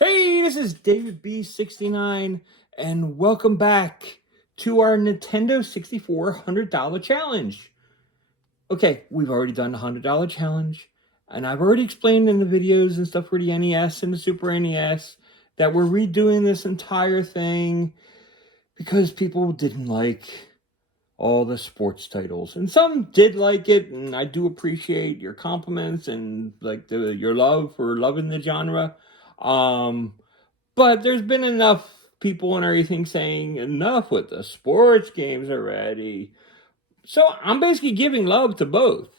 Hey, this is David B69, and welcome back to our Nintendo 64 $100 challenge. Okay, we've already done the $100 challenge, and I've already explained in the videos and stuff for the NES and the Super NES that we're redoing this entire thing because people didn't like all the sports titles, and some did like it, and I do appreciate your compliments and like your love for loving the genre. Um, but there's been enough people and everything saying enough with the sports games already. So I'm basically giving love to both.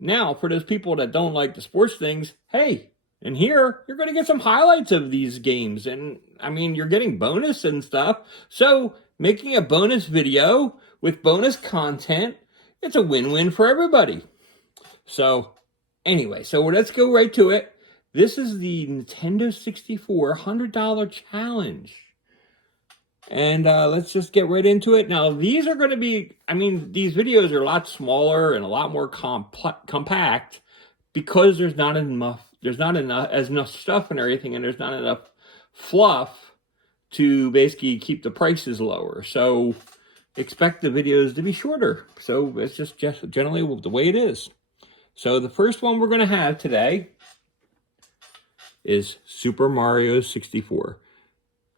Now, for those people that don't like the sports things, hey, and here you're going to get some highlights of these games. And I mean, you're getting bonus and stuff. So making a bonus video with bonus content, it's a win-win for everybody. So anyway, so let's go right to it. This is the Nintendo 64 $100 challenge. And let's just get right into it. Now, these are going to be, I mean, these videos are a lot smaller and a lot more compact because there's not enough stuff and everything, and there's not enough fluff to basically keep the prices lower. So expect the videos to be shorter. So it's just generally the way it is. So the first one we're going to have today is Super Mario 64.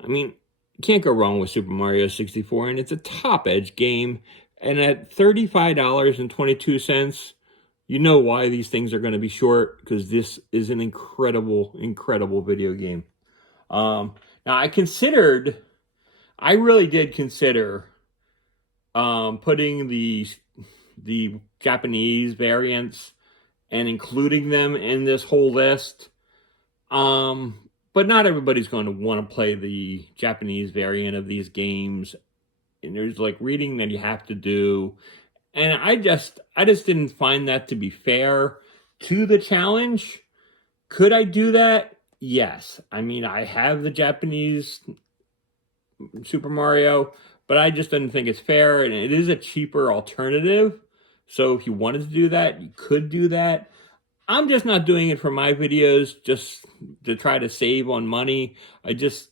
I mean, you can't go wrong with Super Mario 64, and it's a top-edge game. And at $35.22, you know why these things are going to be short, because this is an incredible, incredible video game. Now, I really did consider putting the Japanese variants and including them in this whole list. But not everybody's going to want to play the Japanese variant of these games. And there's like reading that you have to do. And I just didn't find that to be fair to the challenge. Could I do that? Yes. I mean, I have the Japanese Super Mario, but I just didn't think it's fair. And it is a cheaper alternative. So if you wanted to do that, you could do that. I'm just not doing it for my videos just to try to save on money. I just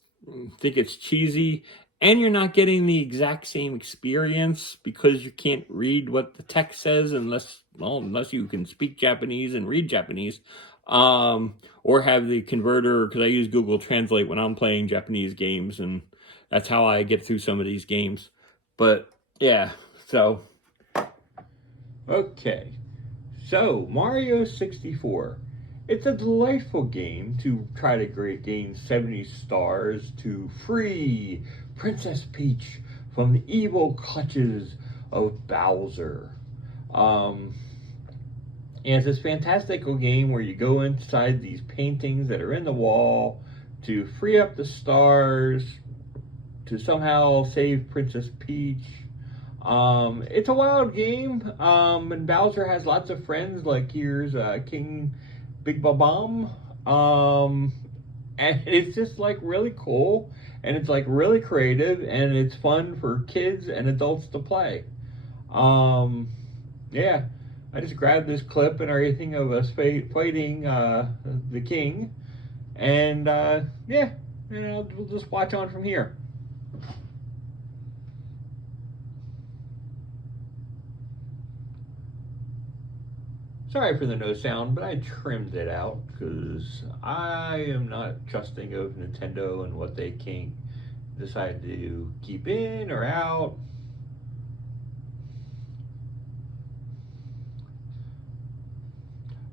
think it's cheesy, and you're not getting the exact same experience because you can't read what the text says unless you can speak Japanese and read Japanese, or have the converter, because I use Google Translate when I'm playing Japanese games, and that's how I get through some of these games. But yeah, so okay. So, Mario 64. It's a delightful game to try to gain 70 stars to free Princess Peach from the evil clutches of Bowser. And it's this fantastical game where you go inside these paintings that are in the wall to free up the stars to somehow save Princess Peach. It's a wild game, and Bowser has lots of friends, like here's King Big Babam, and it's just like really cool, and it's like really creative, and it's fun for kids and adults to play. Yeah, I just grabbed this clip and everything of us fighting the king, and yeah, we'll just watch on from here. Sorry for the no sound, but I trimmed it out because I am not trusting of Nintendo and what they can decide to keep in or out.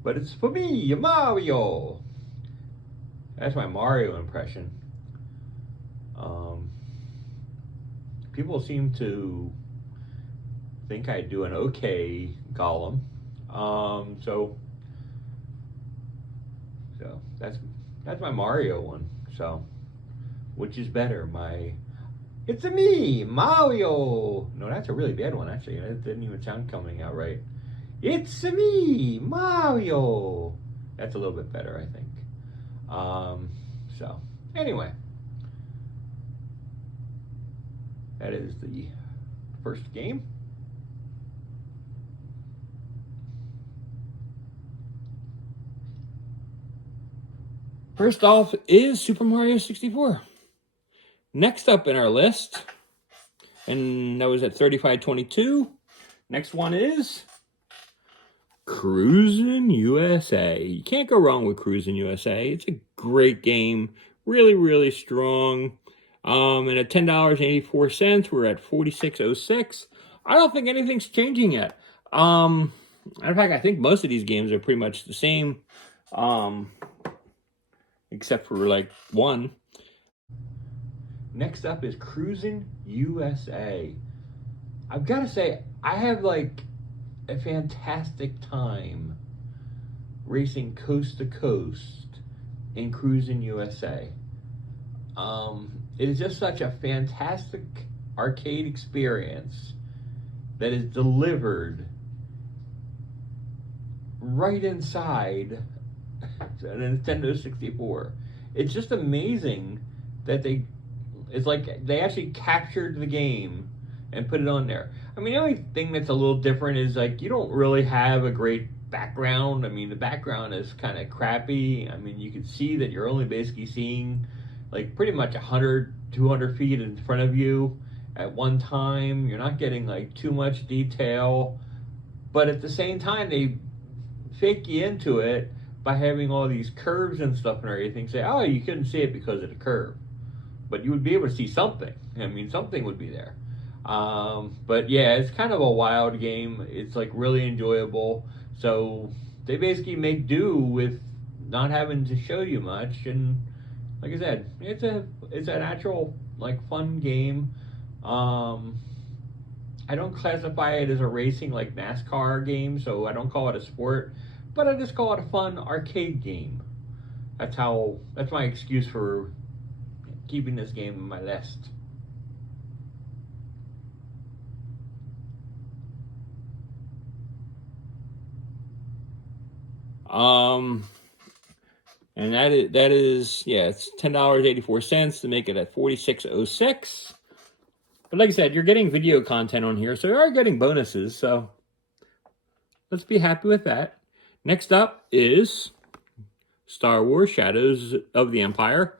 But it's for me, Mario. That's my Mario impression. People seem to think I do an okay Gollum. So that's my Mario one. So, which is better, it's a me, Mario. No, that's a really bad one actually. It didn't even sound coming out right. It's a me, Mario. That's a little bit better, I think. So anyway, that is the first game. First off is Super Mario 64. Next up in our list, and that was at $35.22. Next one is Cruisin' USA. You can't go wrong with Cruisin' USA. It's a great game. Really, really strong. And at $10.84, we're at $46.06. I don't think anything's changing yet. Matter of fact, I think most of these games are pretty much the same, except for like one. Next up is Cruisin' USA. I've got to say, I have like a fantastic time racing coast to coast in Cruisin' USA. It is just such a fantastic arcade experience that is delivered right inside a Nintendo 64. It's just amazing that it's like they actually captured the game and put it on there. I mean, the only thing that's a little different is like you don't really have a great background. I mean, the background is kind of crappy. I mean, you can see that you're only basically seeing like pretty much 100, 200 feet in front of you at one time. You're not getting like too much detail, but at the same time, they fake you into it by having all these curves and stuff and everything. Say, oh, you couldn't see it because of the curve, but you would be able to see something. I mean, something would be there. But yeah, it's kind of a wild game. It's like really enjoyable. So they basically make do with not having to show you much. And like I said, it's an actual like fun game. I don't classify it as a racing like NASCAR game, so I don't call it a sport, but I just call it a fun arcade game. That's my excuse for keeping this game on my list. And that is yeah, it's $10.84 to make it at $46.06. But like I said, you're getting video content on here, so you are getting bonuses. So let's be happy with that. Next up is Star Wars: Shadows of the Empire.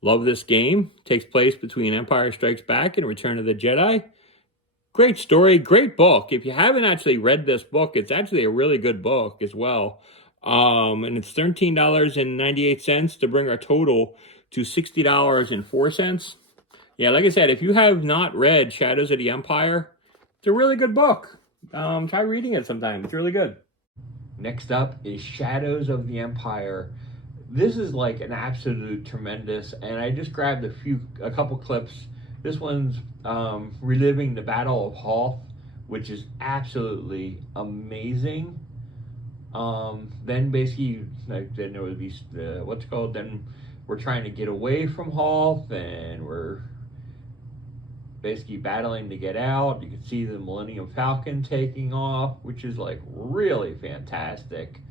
Love this game. Takes place between Empire Strikes Back and Return of the Jedi. Great story, great book. If you haven't actually read this book, it's actually a really good book as well. And it's $13.98 to bring our total to $60.04. Yeah, like I said, if you have not read Shadows of the Empire, it's a really good book. Try reading it sometime. It's really good. Next up is Shadows of the Empire. This is like an absolute tremendous, and I just grabbed a couple clips. This one's reliving the Battle of Hoth, which is absolutely amazing. Then basically, then there would be what's called. Then we're trying to get away from Hoth, and we're basically battling to get out. You can see the Millennium Falcon taking off, which is like really fantastic.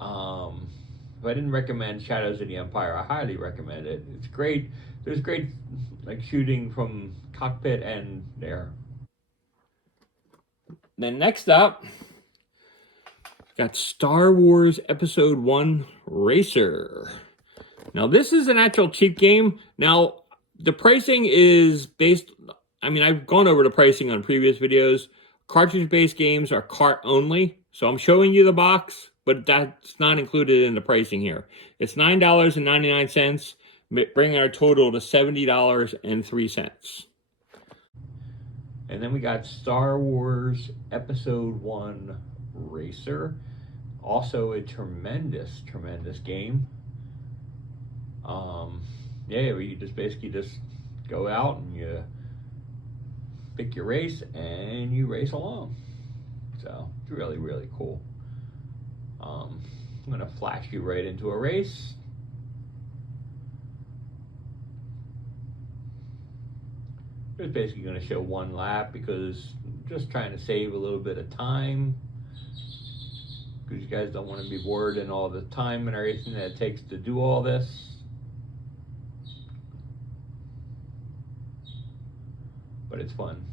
If I didn't recommend Shadows of the Empire, I highly recommend it. It's great. There's great like shooting from cockpit and there. Then next up, got Star Wars Episode 1 Racer. Now this is an actual cheap game. Now the pricing is based, I mean, I've gone over the pricing on previous videos. Cartridge-based games are cart only. So I'm showing you the box, but that's not included in the pricing here. It's $9.99, bringing our total to $70.03. And then we got Star Wars Episode 1 Racer. Also a tremendous, tremendous game. Yeah, where you just basically just go out and you pick your race and you race along. So it's really, really cool. I'm going to flash you right into a race. It's basically going to show one lap because I'm just trying to save a little bit of time. Because you guys don't want to be bored and all the time and everything that it takes to do all this. But it's fun.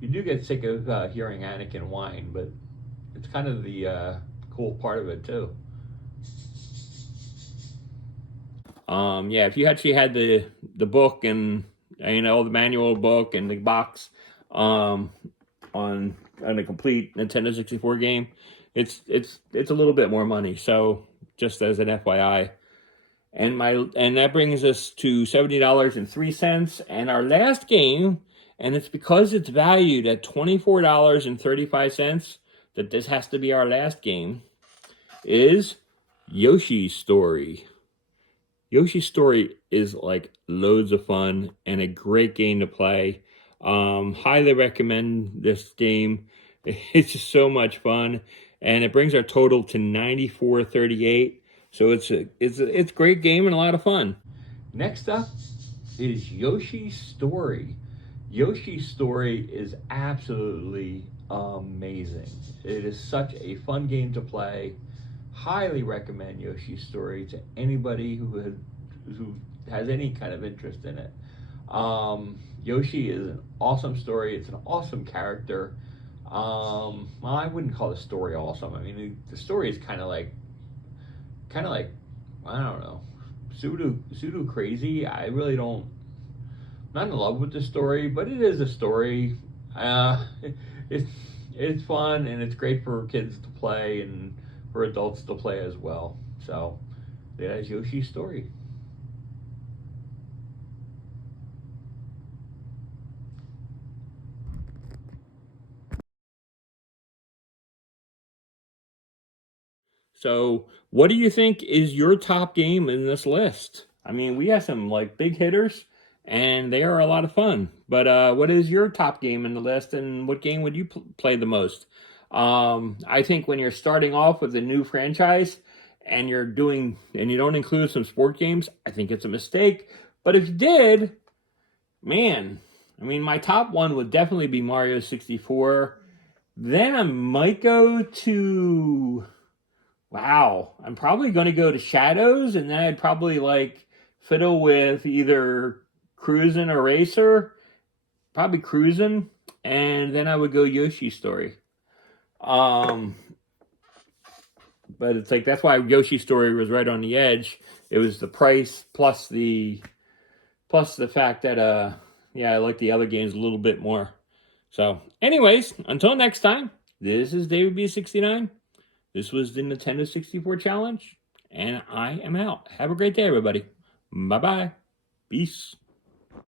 You do get sick of hearing Anakin whine, but it's kind of the cool part of it too. Yeah, if you actually had the book and the manual book and the box um, on a complete Nintendo 64 game, it's a little bit more money. So just as an FYI. And that brings us to $70.03. And our last game, and it's because it's valued at $24.35 that this has to be our last game, is Yoshi's Story. Yoshi's Story is like loads of fun and a great game to play. Highly recommend this game. It's just so much fun, and it brings our total to 94.38. So it's a great game and a lot of fun. Next up is Yoshi's Story. Yoshi's Story is absolutely amazing. It is such a fun game to play. Highly recommend Yoshi's Story to anybody who has any kind of interest in it. Yoshi is an awesome story. It's an awesome character. Well, I wouldn't call the story awesome. I mean, the story is kind of like, I don't know, pseudo crazy. I really don't. I'm not in love with the story, but it is a story. It's it's fun and it's great for kids to play and for adults to play as well. So that is Yoshi's Story. So, what do you think is your top game in this list? I mean, we have some like big hitters, and they are a lot of fun. But what is your top game in the list, and what game would you play the most? I think when you're starting off with a new franchise, and you don't include some sport games, I think it's a mistake. But if you did, man, I mean, my top one would definitely be Mario 64. Then I might go to. Wow. I'm probably going to go to Shadows, and then I'd probably like fiddle with either Cruisin' or Racer. Probably Cruisin', and then I would go Yoshi's Story. Um, but it's like that's why Yoshi's Story was right on the edge. It was the price plus the fact that yeah, I like the other games a little bit more. So, anyways, until next time, this is David B69. This was the Nintendo 64 Challenge, and I am out. Have a great day, everybody. Bye-bye. Peace.